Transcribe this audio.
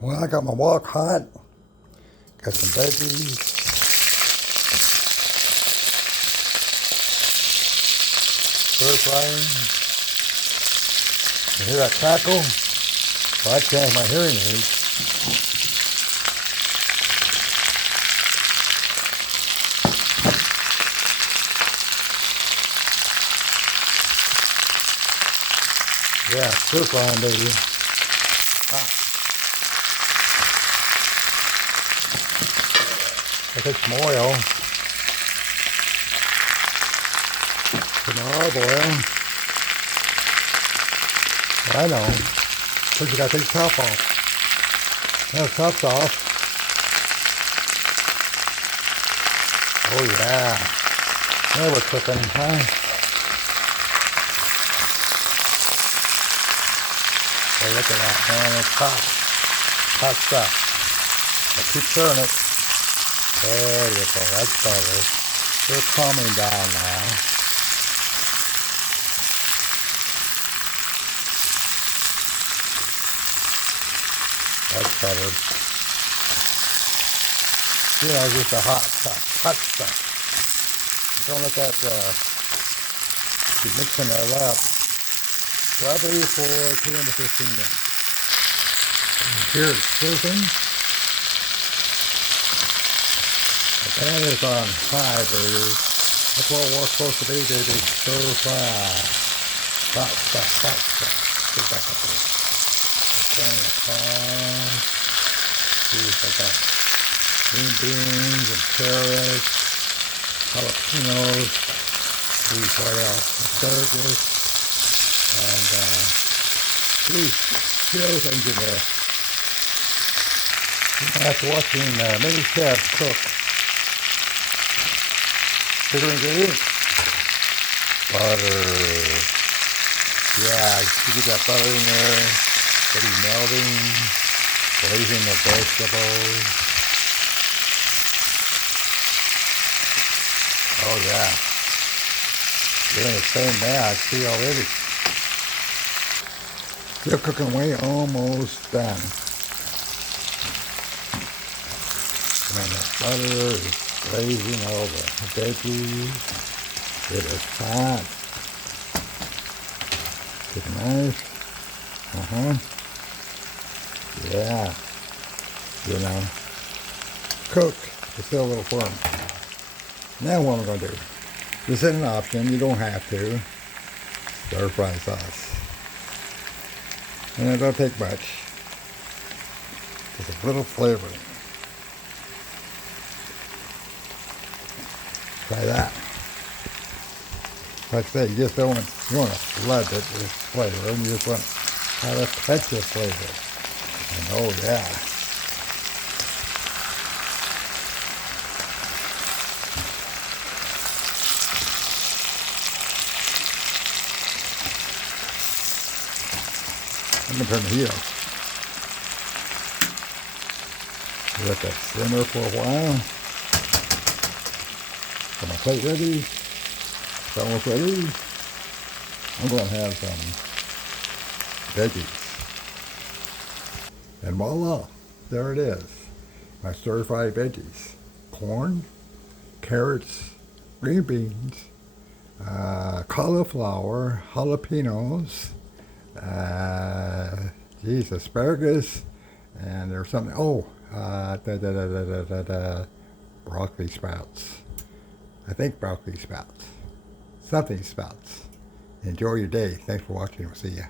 Well, I got my wok hot. Got some veggies. Stir frying. You hear that crackle? Well, I changed my hearing aids. Yeah, stir frying, baby. Ah. I take some oil. Put my olive oil. Well, I know. First you gotta take the top off. Now the top's off. Oh yeah. Now we're cooking, huh? Hey, look at that, man. It's hot. Hot stuff. I keep stirring it. There you go. That's better. They're calming down now. That's better. You know, just a hot stuff. Hot stuff. Don't let that keep mixing that up. Probably for 10 to 15 minutes. And here it's sizzling. The pan is on high, baby. That's what we're supposed to be, baby. Stir fry. Hot stuff, hot stuff. Get back up there. Turn it on. See, I got green beans and carrots, jalapenos. See, what else? Asparagus. And see other things in there. After watching many chefs cook, bigger ingredients. Butter. Yeah, you get that butter in there, getting melting, glazing the vegetables. Oh yeah. Doing the same now, I see already. Still cooking away, almost done. And the butter is glazing all the veggies. It is hot. Get nice. Yeah. You know. Cook. It's still a little firm. Now what am I going to do? This is an option. You don't have to. Stir fry sauce. And it don't take much. Just a little flavoring. Try that. Like I say, you just don't want, you want to flood it with flavor, and you just want to have a touch of flavor. And oh yeah. I'm going to turn the heat off. Let that simmer for a while. Got my plate ready. It's almost ready. I'm going to have some veggies. And voila, there it is. My stir-fried veggies. Corn, carrots, green beans, cauliflower, jalapenos, asparagus, and there's something, broccoli sprouts. I think broccoli sprouts. Something sprouts. Enjoy your day. Thanks for watching. We'll see ya.